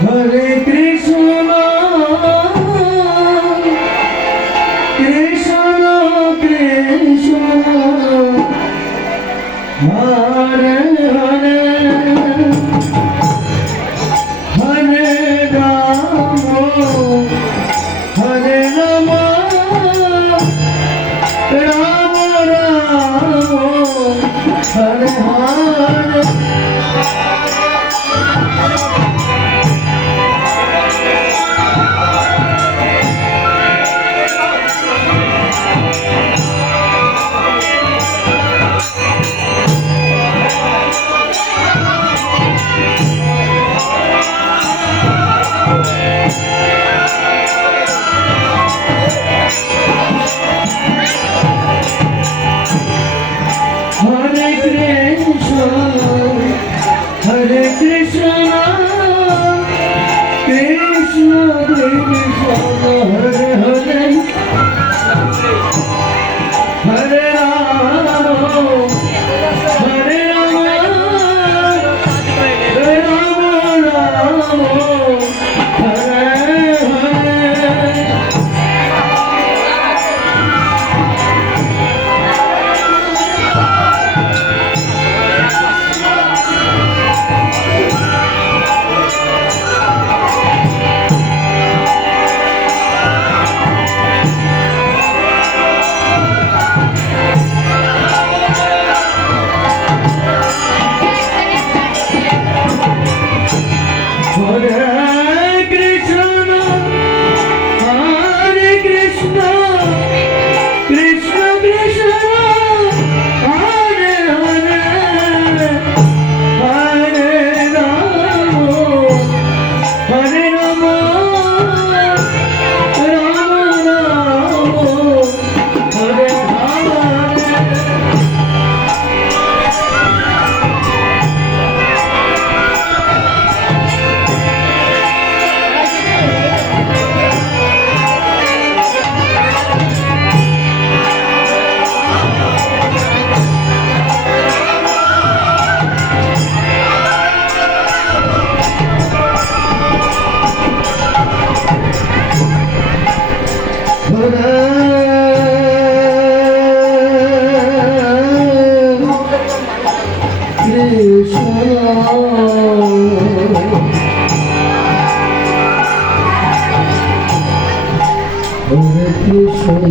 Hare Krishna, Krishna Krishna, Hare Hare, Hare Rama, Hare Rama, Rama Rama, Hare Hare. Hare Krishna, Krishna Krishna, Hare Hare, Hare Rama, Hare Rama, Rama Rama, Hare Hare. Hare Krishna, Hare Krishna, Krishna Krishna, Hare Hare, Hare Rama, Hare Rama, Rama Rama, Hare Hare. Hare Krishna, Hare Krishna,